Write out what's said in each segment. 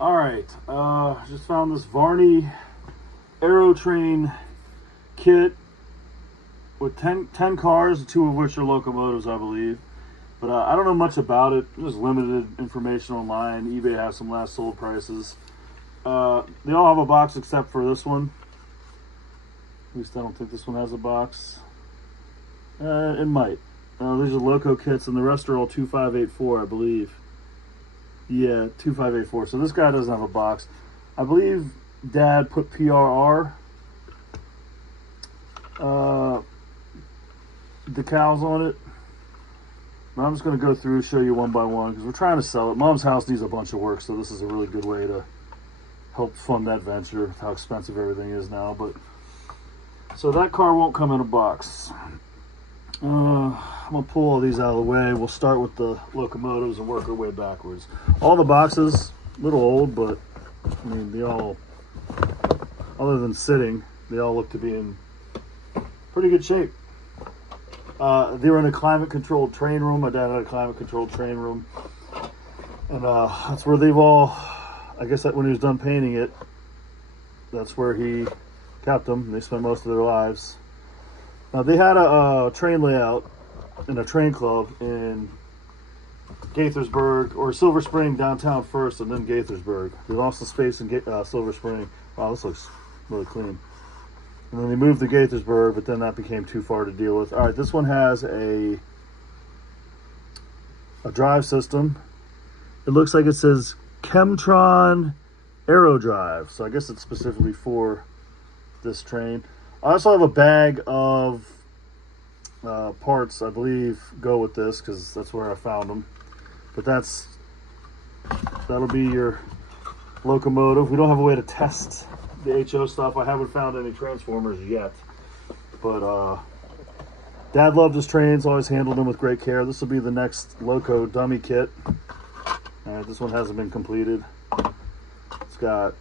All right, just found this Varney Aerotrain kit with 10 cars, 2 of which are locomotives, I believe. But I don't know much about it. There's limited information online. eBay has some last sold prices. They all have a box except for this one. At least I don't think this one has a box. It might. These are loco kits, and the rest are all 2584, I believe. Yeah, 2584. So this guy doesn't have a box. I believe Dad put PRR decals on it. And I'm just going to go through, show you one by one, because we're trying to sell it. Mom's house needs a bunch of work, so this is a really good way to help fund that venture, how expensive everything is now. But so that car won't come in a box. I'm going to pull all these out of the way. We'll start with the locomotives and work our way backwards. All the boxes, a little old, but I mean, they all, other than sitting, they all look to be in pretty good shape. They were in a climate-controlled train room. My dad had a climate-controlled train room. And that's where they've all, I guess that when he was done painting it, that's where he kept them. They spent most of their lives. Now, they had a train layout in a train club in Gaithersburg, or Silver Spring downtown first, and then Gaithersburg. They lost the space in Silver Spring. Wow, this looks really clean. And then they moved to Gaithersburg, but then that became too far to deal with. All right, this one has a drive system. It looks like it says Chemtron Aerodrive, so I guess it's specifically for this train. I also have a bag of parts, I believe, go with this, because that's where I found them. But that'll be your locomotive. We don't have a way to test the HO stuff. I haven't found any transformers yet. But Dad loved his trains, always handled them with great care. This will be the next loco dummy kit. All right, this one hasn't been completed. It's got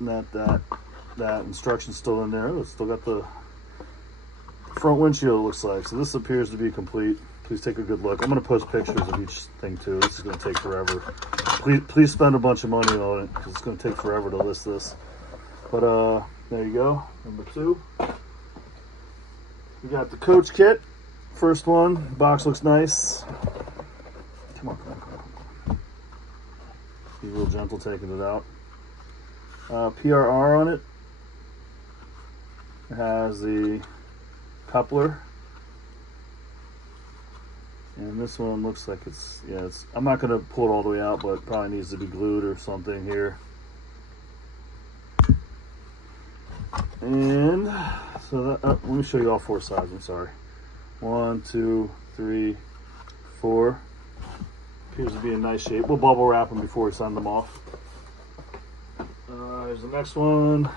that instruction still in there. It's still got the front windshield, it looks like. So this appears to be complete. Please take a good look. I'm going to post pictures of each thing too. This is going to take forever. Please spend a bunch of money on it, because it's going to take forever to list this. But there you go. Number 2. We got the coach kit. First one. Box looks nice. Come on. Be real gentle taking it out. PRR on it. It has the coupler. And this one looks like it's, I'm not going to pull it all the way out, but it probably needs to be glued or something here. And so that, let me show you all 4 sides. I'm sorry. 1, 2, 3, 4. Appears to be in nice shape. We'll bubble wrap them before we send them off. Here's the next one.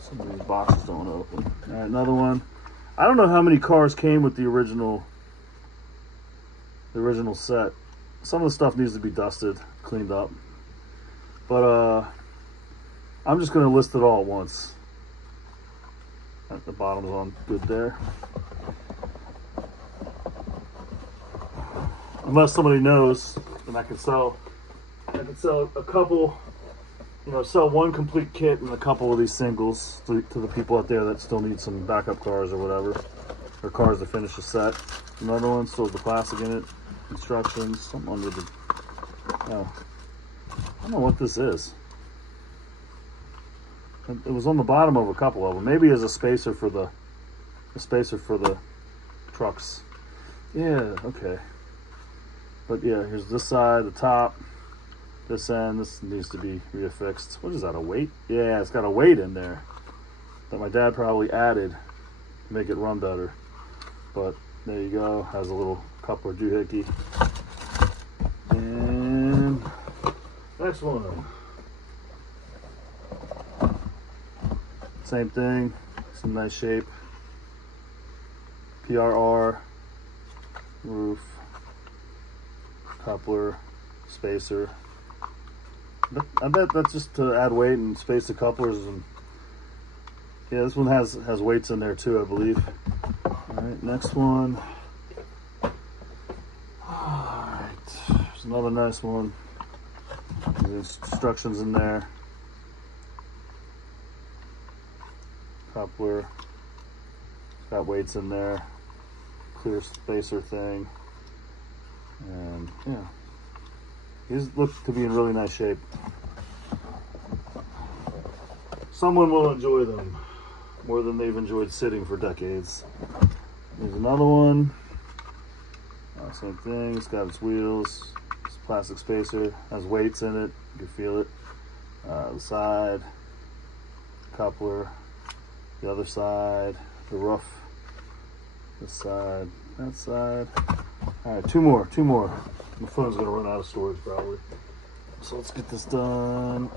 Some of these boxes don't open. All right, another one. I don't know how many cars came with the original set. Some of the stuff needs to be dusted, cleaned up. But I'm just going to list it all at once. The bottom's on good there. Unless somebody knows, then I can sell a couple, sell one complete kit and a couple of these singles to the people out there that still need some backup cars or whatever, or cars to finish a set. Another one still has the plastic in it, instructions, something under the, I don't know what this is. It was on the bottom of a couple of them. Maybe as a spacer for the trucks. Yeah, okay. But yeah, here's this side, the top, this end. This needs to be reaffixed. What is that, a weight? Yeah, it's got a weight in there that my dad probably added to make it run better. But there you go. Has a little coupler doohickey. And next one. Same thing. Some nice shape. PRR, roof, coupler, spacer. I bet that's just to add weight and space the couplers. And yeah, this one has weights in there too, I believe. All right, next one. All right, there's another nice one. There's instructions in there. Coupler. Got weights in there. Clear spacer thing. And yeah, these look to be in really nice shape. Someone will enjoy them more than they've enjoyed sitting for decades. There's another one. Same thing. It's got its wheels. It's a plastic spacer. Has weights in it. You can feel it. The side. Coupler. The other side. The roof. This side. That side. All right, two more. My phone's gonna run out of storage probably. So let's get this done.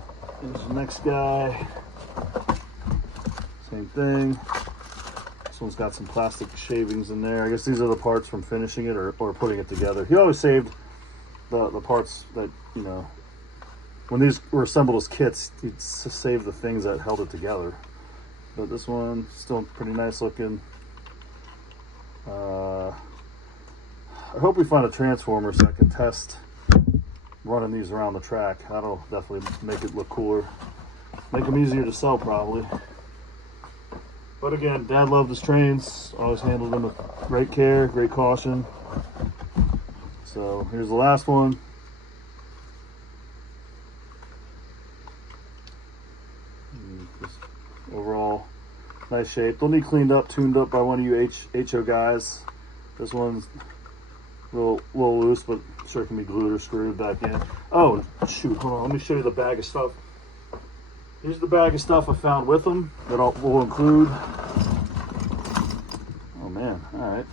Here's the next guy. Same thing. This one's got some plastic shavings in there. I guess these are the parts from finishing it or putting it together. He always saved the parts that, you know, when these were assembled as kits, he'd save the things that held it together. But this one, still pretty nice looking. I hope we find a transformer so I can test running these around the track. That'll definitely make it look cooler. Make them easier to sell probably. But again, Dad loved his trains. Always handled them with great care, great caution. So here's the last one. Just overall, nice shape. They'll need cleaned up, tuned up by one of you HO guys. This one's a little loose, but sure can be glued or screwed back in. Oh, shoot, hold on. Let me show you the bag of stuff. Here's the bag of stuff I found with them that we'll include. Oh man, all right.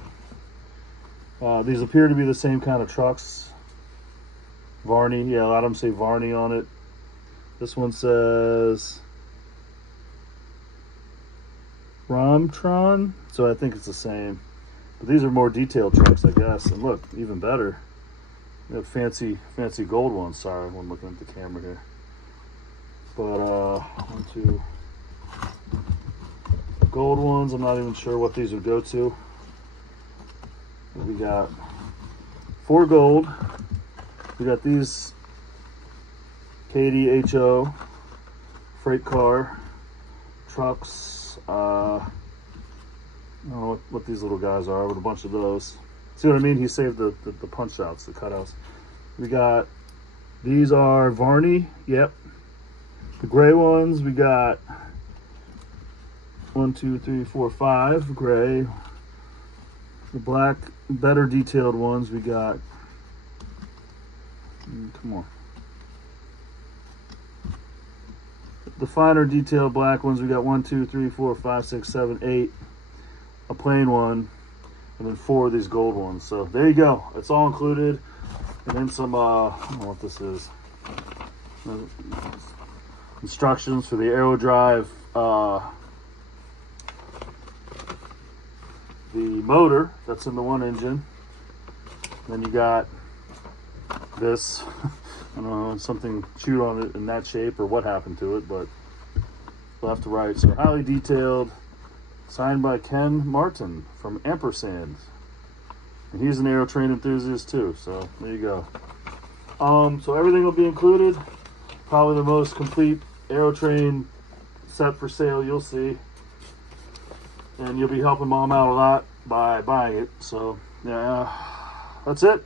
These appear to be the same kind of trucks. Varney, yeah, a lot of them say Varney on it. This one says Romtron, so I think it's the same. But these are more detailed trucks, I guess. And look, even better. They have fancy gold ones. Sorry, I'm looking at the camera here. But one, two gold ones. I'm not even sure what these would go to. But we got 4 gold. We got these KDHO freight car trucks. I don't know what these little guys are, but a bunch of those. See what I mean? He saved the punch outs, the cutouts. We got, these are Varney, yep. The gray ones, we got 1, 2, 3, 4, 5 gray. The black, better detailed ones, we got, come on. The finer detailed black ones, we got 1, 2, 3, 4, 5, 6, 7, 8. A plain one, and then 4 of these gold ones. So there you go. It's all included. And then some, I don't know what this is. Instructions for the AeroDrive, the motor that's in the one engine. Then you got this. I don't know, something chewed on it in that shape or what happened to it, but left to right. So highly detailed. Signed by Ken Martin from Ampersand. And he's an Aerotrain enthusiast too, so there you go. So everything will be included. Probably the most complete Aerotrain set for sale you'll see. And you'll be helping Mom out a lot by buying it. So yeah, that's it.